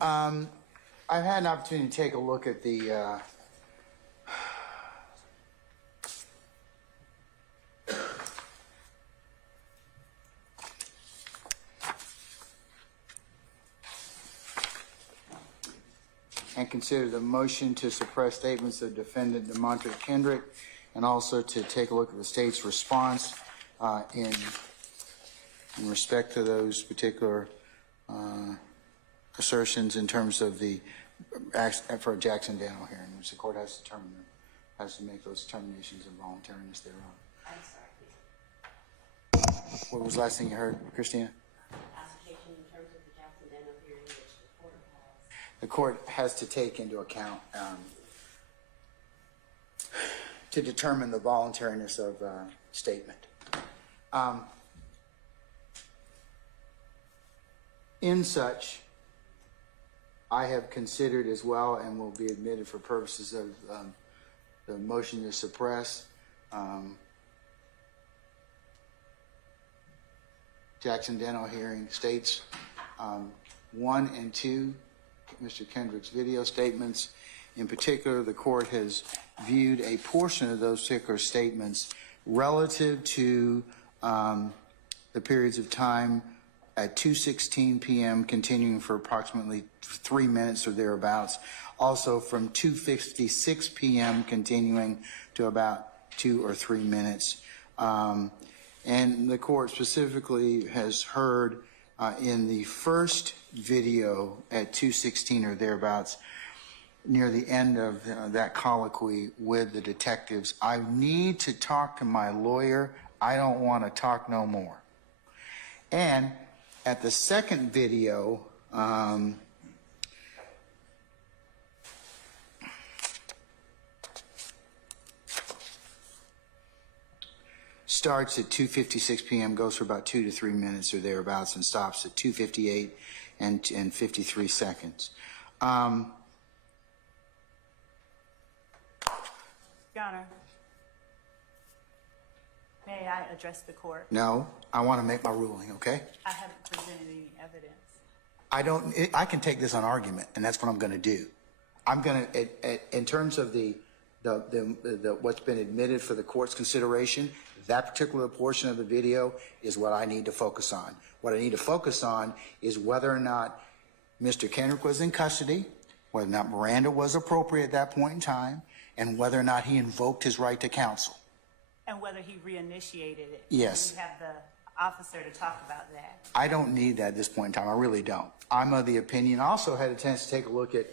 I've had an opportunity to take a look at the and consider the motion to suppress statements of defendant DeMontre Kendrick, and also to take a look at the state's response in respect to those particular assertions in terms of the for a Jackson Daniel hearing, which the court has to make those determinations of voluntariness thereof. I'm sorry. What was the last thing you heard, Christina? Application in terms of the Jackson Daniel hearing, which The court has to take into account to determine the voluntariness of statement. In such, I have considered as well, and will be admitted for purposes of the motion to suppress, Jackson Daniel hearing states 1 and 2, Mr. Kendrick's video statements. In particular, the court has viewed a portion of those particular statements relative to the periods of time at 2:16 p.m. continuing for approximately 3 minutes or thereabouts. Also from 2:56 p.m. continuing to about 2 or 3 minutes. And the court specifically has heard in the first video at 2:16 or thereabouts, near the end of that colloquy with the detectives, I need to talk to my lawyer. I don't want to talk no more. And at the second video, starts at 2:56 p.m., goes for about 2 to 3 minutes or thereabouts, and stops at 2:58 and 53 seconds. Your Honor, may I address the court? No, I want to make my ruling, okay? I haven't presented any evidence. I can take this on argument, and that's what I'm going to do. I'm going to, in terms of the what's been admitted for the court's consideration, that particular portion of the video is what I need to focus on. What I need to focus on is whether or not Mr. Kendrick was in custody, whether or not Miranda was appropriate at that point in time, and whether or not he invoked his right to counsel. And whether he reinitiated it. Yes. You have the officer to talk about that. I don't need that at this point in time. I really don't. I'm of the opinion. I also had a chance to take a look at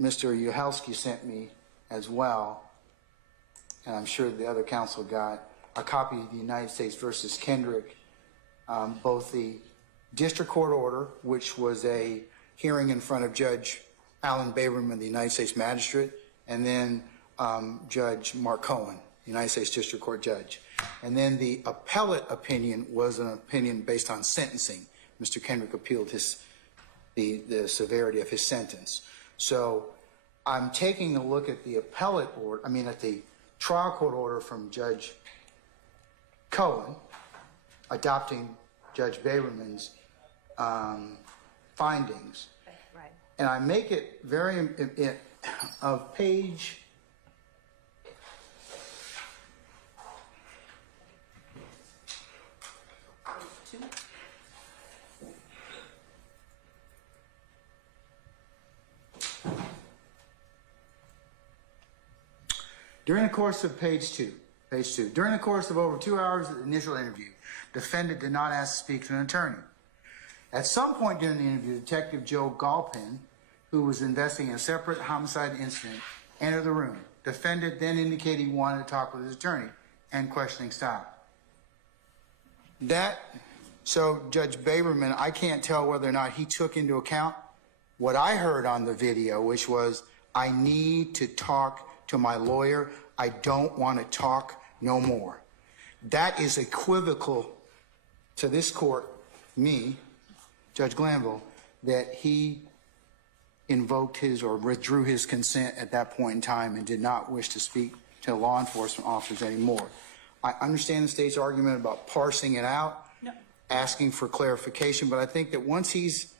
Mr. Uhelski sent me as well, and I'm sure the other counsel got a copy of the United States versus Kendrick, both the district court order, which was a hearing in front of Judge Alan Baberman, the United States magistrate, and then Judge Mark Cohen, United States District Court judge. And then the appellate opinion was an opinion based on sentencing. Mr. Kendrick appealed the severity of his sentence. So I'm taking a look at the appellate order, at the trial court order from Judge Cohen, adopting Judge Baberman's findings. Right. And I make it very, of page 2. During the course of page 2, during the course of over 2 hours of the initial interview, defendant did not ask to speak to an attorney. At some point during the interview, Detective Joe Galpin, who was investigating a separate homicide incident, entered the room. Defendant then indicated he wanted to talk with his attorney, and questioning stopped. So Judge Baberman, I can't tell whether or not he took into account what I heard on the video, which was, I need to talk to my lawyer. I don't want to talk no more. That is equivocal to this court, me, Judge Glanville, that he invoked his or withdrew his consent at that point in time and did not wish to speak to law enforcement officers anymore. I understand the state's argument about parsing it out, No. asking for clarification, but I think that once he's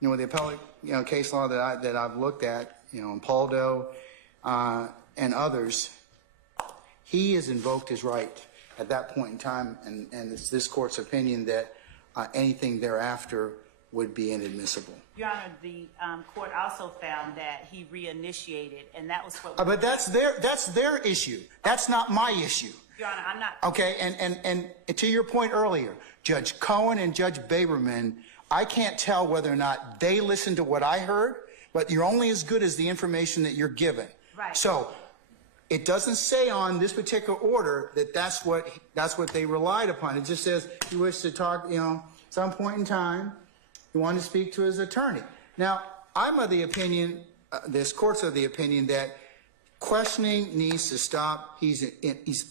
the appellate, case law that I've looked at, in Paldo, and others, he has invoked his right at that point in time, and it's this court's opinion that anything thereafter would be inadmissible. Your Honor, the court also found that he reinitiated, and that was what. But that's their issue. That's not my issue. Your Honor, I'm not. Okay, and to your point earlier, Judge Cohen and Judge Baberman, I can't tell whether or not they listened to what I heard, but you're only as good as the information that you're given. Right. So it doesn't say on this particular order that that's what they relied upon. It just says he wished to talk, some point in time, he wanted to speak to his attorney. Now, I'm of the opinion, this court's of the opinion that questioning needs to stop. He's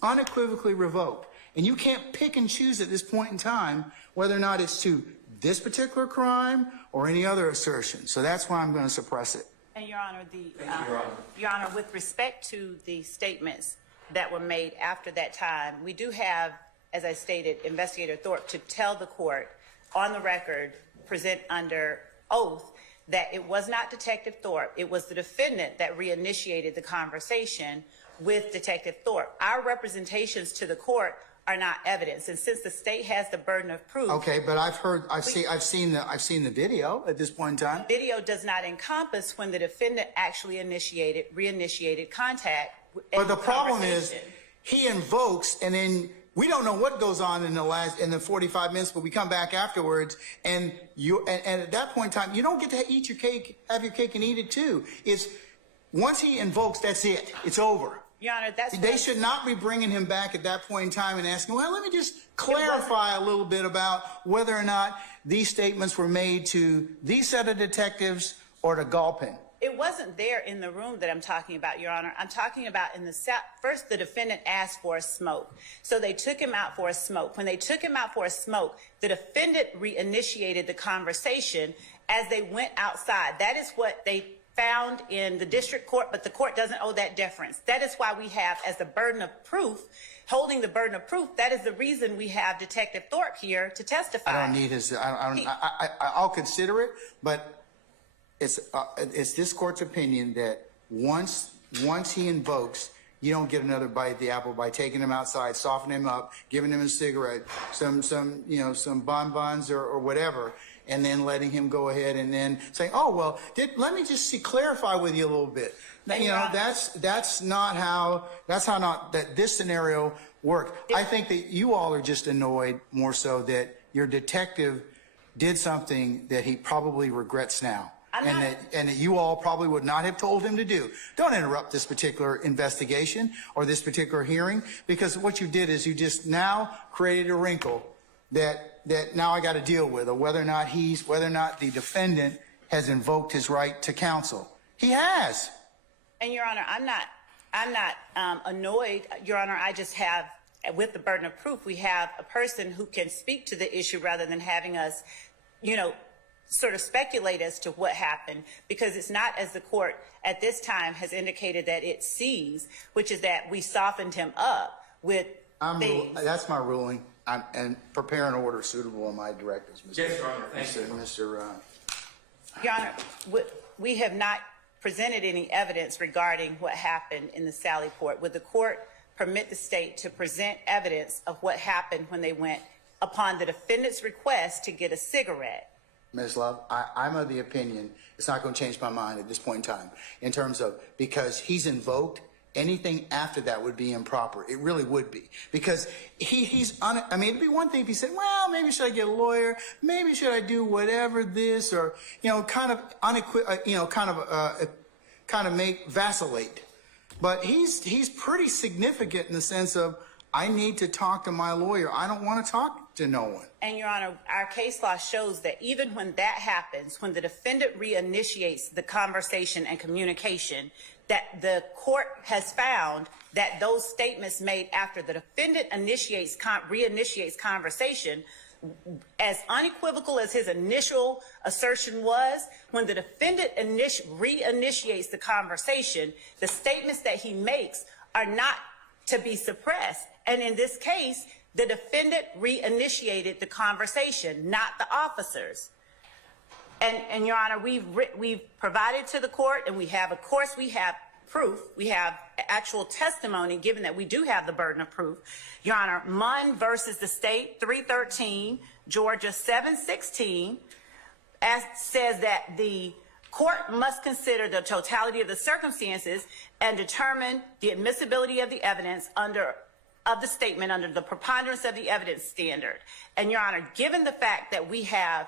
unequivocally revoked. And you can't pick and choose at this point in time whether or not it's to this particular crime or any other assertion. So that's why I'm going to suppress it. And Your Honor, Your Honor, with respect to the statements that were made after that time, we do have, as I stated, Investigator Thorpe to tell the court on the record, present under oath, that it was not Detective Thorpe, it was the defendant that reinitiated the conversation with Detective Thorpe. Our representations to the court are not evidence, and since the state has the burden of proof. Okay, but I've seen the video at this point in time. Video does not encompass when the defendant actually reinitiated contact. But the problem is, he invokes, and then we don't know what goes on in the 45 minutes, but we come back afterwards, and at that point in time, you don't get to eat your cake, have your cake and eat it too. It's once he invokes, that's it. It's over. Your Honor, they should not be bringing him back at that point in time and asking, well, let me just clarify a little bit about whether or not these statements were made to these set of detectives or to Galpin. It wasn't there in the room that I'm talking about, Your Honor. I'm talking about in the first, the defendant asked for a smoke. So they took him out for a smoke. When they took him out for a smoke, the defendant reinitiated the conversation as they went outside. That is what they found in the district court, but the court doesn't owe that deference. That is why we have, as the burden of proof, holding the burden of proof, that is the reason we have Detective Thorpe here to testify. I don't need his, I'll consider it, but it's this court's opinion that once he invokes, you don't get another bite at the apple by taking him outside, softening him up, giving him a cigarette, some bonbons or whatever, and then letting him go ahead and then saying, oh, well, let me just clarify with you a little bit. That's not how that this scenario worked. I think that you all are just annoyed more so that your detective did something that he probably regrets now. And that you all probably would not have told him to do. Don't interrupt this particular investigation or this particular hearing, because what you did is you just now created a wrinkle that now I got to deal with, or whether or not the defendant has invoked his right to counsel. He has. And Your Honor, I'm not annoyed, Your Honor. I just have, with the burden of proof, we have a person who can speak to the issue rather than having us, sort of speculate as to what happened, because it's not, as the court at this time has indicated that it sees, which is that we softened him up with things. That's my ruling. And prepare an order suitable in my directives, Mr. Yes, Your Honor. Thank you. Your Honor, we have not presented any evidence regarding what happened in the Sally Port. Would the court permit the state to present evidence of what happened when they went upon the defendant's request to get a cigarette? Ms. Love, I'm of the opinion it's not going to change my mind at this point in time, in terms of, because he's invoked, anything after that would be improper. It really would be, because it'd be one thing if he said, well, maybe should I get a lawyer? Maybe should I do whatever this, or, kind of vacillate. But he's pretty significant in the sense of, I need to talk to my lawyer. I don't want to talk to no one. And Your Honor, our case law shows that even when that happens, when the defendant reinitiates the conversation and communication, that the court has found that those statements made after the defendant reinitiates conversation, as unequivocal as his initial assertion was, when the defendant reinitiates the conversation, the statements that he makes are not to be suppressed. And in this case, the defendant reinitiated the conversation, not the officers. And Your Honor, we've provided to the court, and we have, of course, we have proof. We have actual testimony, given that we do have the burden of proof. Your Honor, Munn versus the state, 313, Georgia 716, says that the court must consider the totality of the circumstances and determine the admissibility of the evidence of the statement under the preponderance of the evidence standard. And Your Honor, given the fact that we have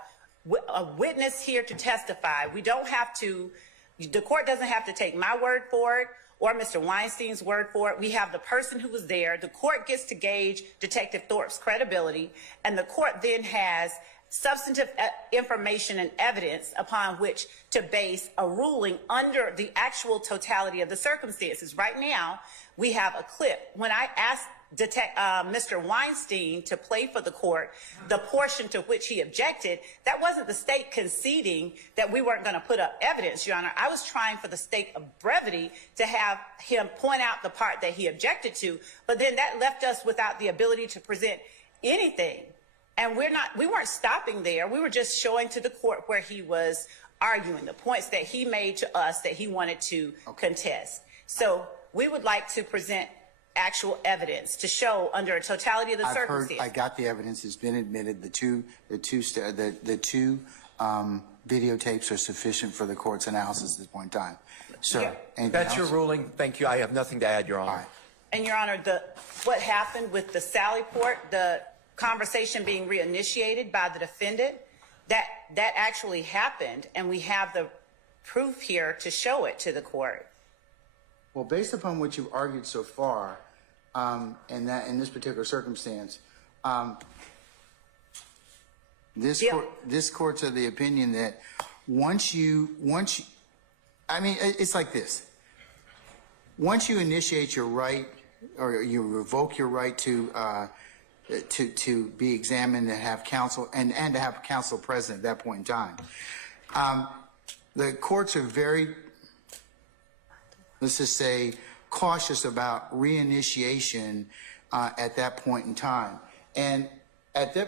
a witness here to testify, we don't have to, the court doesn't have to take my word for it or Mr. Weinstein's word for it. We have the person who was there. The court gets to gauge Detective Thorpe's credibility, and the court then has substantive information and evidence upon which to base a ruling under the actual totality of the circumstances. Right now, we have a clip. When I asked Mr. Weinstein to play for the court the portion to which he objected, that wasn't the state conceding that we weren't going to put up evidence, Your Honor. I was trying for the sake of brevity to have him point out the part that he objected to, but then that left us without the ability to present anything. And we weren't stopping there. We were just showing to the court where he was arguing, the points that he made to us that he wanted to contest. So we would like to present actual evidence to show under a totality of the circumstances. I got the evidence. It's been admitted. The two videotapes are sufficient for the court's analysis at this point in time. Sir, anything That's else? your ruling. Thank you. I have nothing to add, Your Honor. All right. And Your Honor, what happened with the Sally Port, the conversation being reinitiated by the defendant, that actually happened, and we have the proof here to show it to the court. Well, based upon what you've argued so far, and that in this particular circumstance, this court's of the opinion that I mean, it's like this. Once you initiate your right, or you revoke your right to be examined and have counsel, and to have counsel present at that point in time, the courts are very, let's just say, cautious about reinitiation at that point in time. And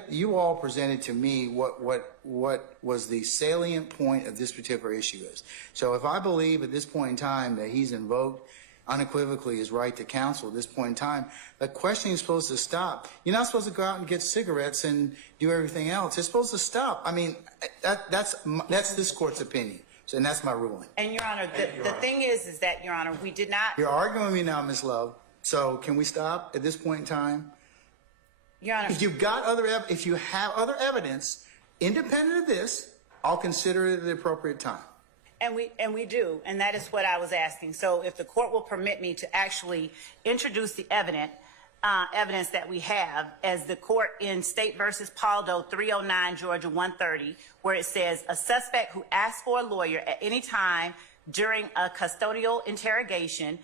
you all presented to me what was the salient point of this particular issue is. So if I believe at this point in time that he's invoked unequivocally his right to counsel at this point in time, the questioning is supposed to stop. You're not supposed to go out and get cigarettes and do everything else. It's supposed to stop. I mean, that's this court's opinion. So, and that's my ruling. And Your Honor, the thing is that, Your Honor, we did not. You're arguing with me now, Ms. Love. So can we stop at this point in time? Your Honor, If you have other evidence independent of this, I'll consider it at the appropriate time. and we do, and that is what I was asking. So if the court will permit me to actually introduce the evidence that we have, as the court in State versus Paldo 309 Georgia 130, where it says a suspect who asks for a lawyer at any time during a custodial interrogation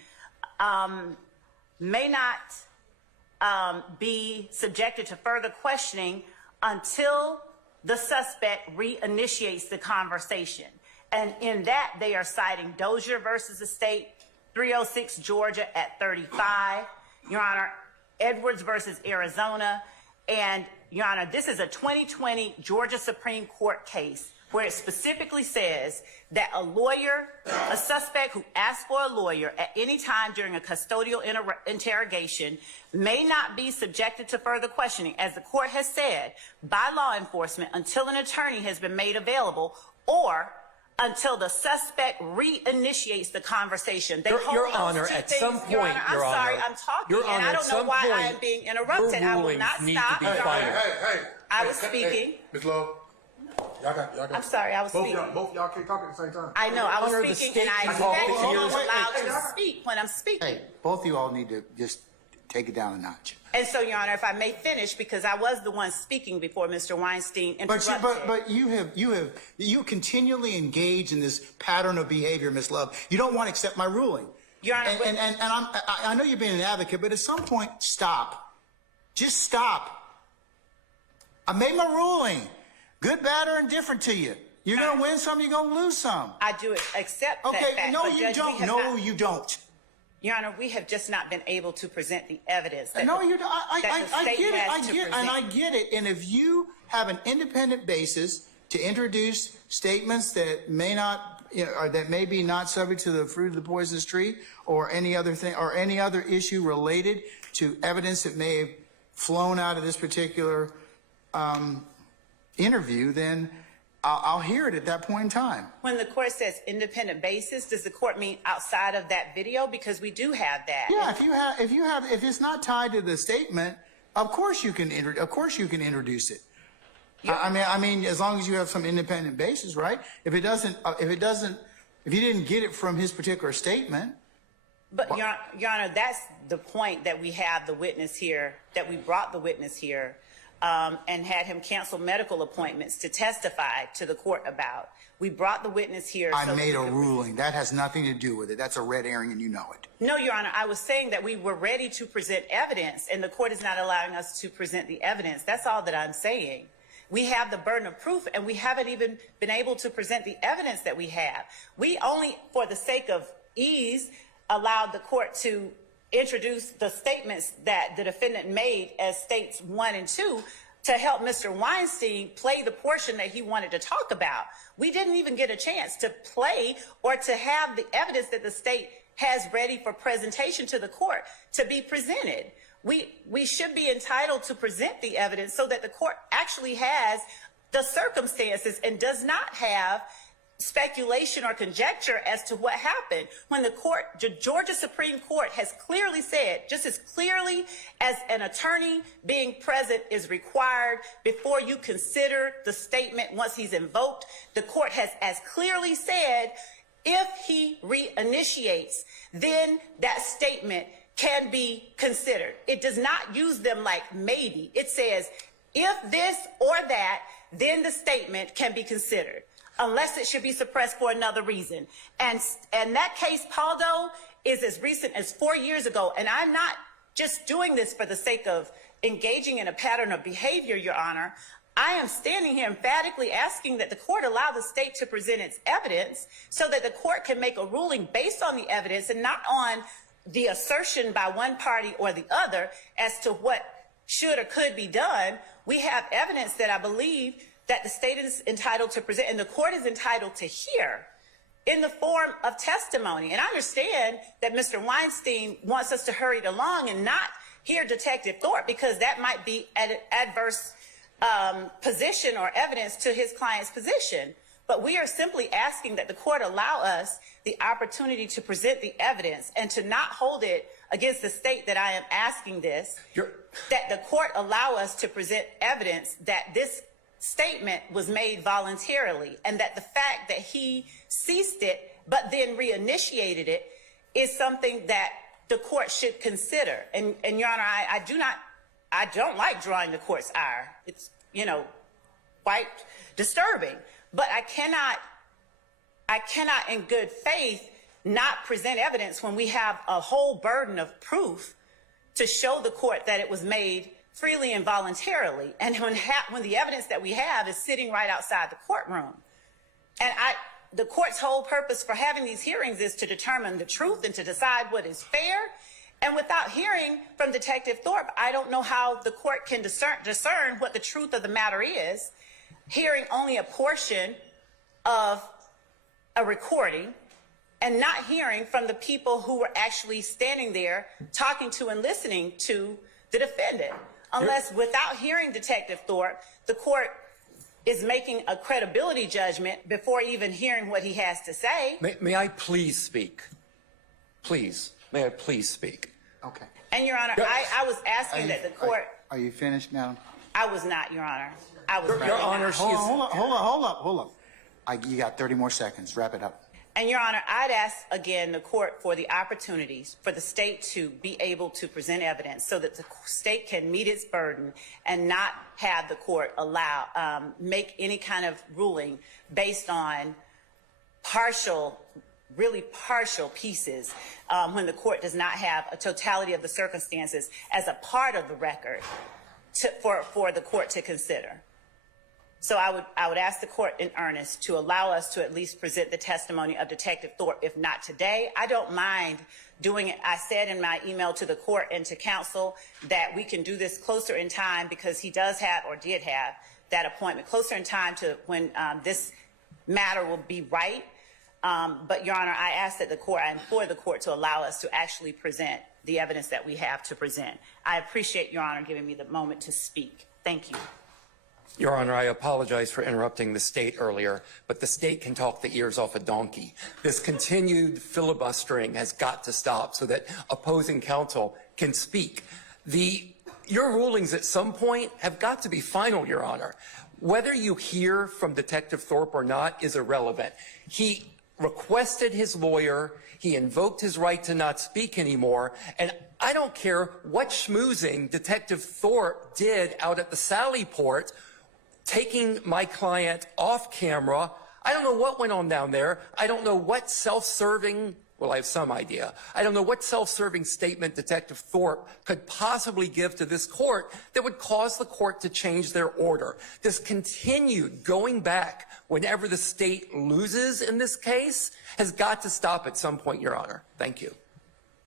may not be subjected to further questioning until the suspect reinitiates the conversation. And in that, they are citing Dozier versus the state, 306 Georgia at 35. Your Honor, Edwards versus Arizona. And Your Honor, this is a 2020 Georgia Supreme Court case where it specifically says that a suspect who asks for a lawyer at any time during a custodial interrogation may not be subjected to further questioning, as the court has said, by law enforcement until an attorney has been made available or until the suspect reinitiates the conversation. Your Honor, at some point, Your Honor, I'm sorry, I'm talking, Your and Honor, I at don't know some why I point, am being interrupted. I will rulings not need stop. to be Your Honor. final. I was speaking. Ms. Love, y'all got. I'm sorry, I was both speaking. Both y'all can't talk at the same time. I know, I Honor, the was speaking, and I state expect can to talk be to allowed ears. to speak when I'm speaking. Hey, both of you all need to just take it down a notch. And so, Your Honor, if I may finish, because I was the one speaking before Mr. Weinstein interrupted. But you continually engage in this pattern of behavior, Ms. Love. You don't want to accept my ruling. Your Honor, and I know you're being an advocate, but at some point, stop. Just stop. I made my ruling. Good, bad, or indifferent to you. You're going to win some, you're going to lose some. I do accept that Okay, fact. no, but you Judge, don't. No, you don't. Your Honor, we have just not been able to present the evidence. That No, the, you don't. I that the get state it. has to present. I get it. And if you have an independent basis to introduce statements that may not, or that may be not subject to the fruit of the poisonous tree, or any other thing, or any other issue related to evidence that may have flown out of this particular interview, then I'll hear it at that point in time. When the court says independent basis, does the court mean outside of that video? Because we do have that. Yeah, if it's not tied to the statement, of course you can introduce it. Yeah. I mean, as long as you have some independent basis, right? If you didn't get it from his particular statement. But Your Honor, that's the point, that we have the witness here, that we brought the witness here, and had him cancel medical appointments to testify to the court about. We brought the witness here. I made a ruling. That has nothing to do with it. That's a red herring, and you know it. No, Your Honor, I was saying that we were ready to present evidence, and the court is not allowing us to present the evidence. That's all that I'm saying. We have the burden of proof, and we haven't even been able to present the evidence that we have. We only, for the sake of ease, allowed the court to introduce the statements that the defendant made as states 1 and 2 to help Mr. Weinstein play the portion that he wanted to talk about. We didn't even get a chance to play or to have the evidence that the state has ready for presentation to the court to be presented. We should be entitled to present the evidence so that the court actually has the circumstances and does not have speculation or conjecture as to what happened. When the Georgia Supreme Court has clearly said, just as clearly as an attorney being present is required before you consider the statement once he's invoked, the court has as clearly said, if he reinitiates, then that statement can be considered. It does not use them like maybe. It says, if this or that, then the statement can be considered, unless it should be suppressed for another reason. And that case, Paul Doe, is as recent as 4 years ago. And I'm not just doing this for the sake of engaging in a pattern of behavior, Your Honor. I am standing here emphatically asking that the court allow the state to present its evidence so that the court can make a ruling based on the evidence and not on the assertion by one party or the other as to what should or could be done. We have evidence that I believe that the state is entitled to present and the court is entitled to hear in the form of testimony. And I understand that Mr. Weinstein wants us to hurry it along and not hear Detective Thorpe because that might be an adverse position or evidence to his client's position. But we are simply asking that the court allow us the opportunity to present the evidence and to not hold it against the state that I am asking this, that the court allow us to present evidence that this statement was made voluntarily and that the fact that he ceased it but then reinitiated it is something that the court should consider. And Your Honor, I don't like drawing the court's ire. It's, quite disturbing. But I cannot in good faith not present evidence when we have a whole burden of proof to show the court that it was made freely and voluntarily. And when the evidence that we have is sitting right outside the courtroom. And the court's whole purpose for having these hearings is to determine the truth and to decide what is fair. And without hearing from Detective Thorpe, I don't know how the court can discern what the truth of the matter is. Hearing only a portion of a recording and not hearing from the people who were actually standing there talking to and listening to the defendant. Unless without hearing Detective Thorpe, the court is making a credibility judgment before even hearing what he has to say. May I please speak? Please, may I please speak? Okay. And Your Honor, I was asking that the court... Are you finished now? I was not, Your Honor. I was Your Honor, she is... Hold up. You got 30 more seconds. Wrap it up. And Your Honor, I'd ask again the court for the opportunities for the state to be able to present evidence so that the state can meet its burden and not have the court make any kind of ruling based on really partial pieces when the court does not have a totality of the circumstances as a part of the record for the court to consider. So I would ask the court in earnest to allow us to at least present the testimony of Detective Thorpe, if not today. I don't mind doing it. I said in my email to the court and to counsel that we can do this closer in time because he does have or did have that appointment closer in time to when this matter will be right. But, Your Honor, I implore the court to allow us to actually present the evidence that we have to present. I appreciate, Your Honor, giving me the moment to speak. Thank you. Your Honor, I apologize for interrupting the state earlier, but the state can talk the ears off a donkey. This continued filibustering has got to stop so that opposing counsel can speak. Your rulings at some point have got to be final, Your Honor. Whether you hear from Detective Thorpe or not is irrelevant. He requested his lawyer, he invoked his right to not speak anymore, and I don't care what schmoozing Detective Thorpe did out at the Sally Port, taking my client off camera. I don't know what went on down there. I don't know what self-serving, well, I have some idea. I don't know what self-serving statement Detective Thorpe could possibly give to this court that would cause the court to change their order. This continued going back whenever the state loses in this case has got to stop at some point, Your Honor. Thank you.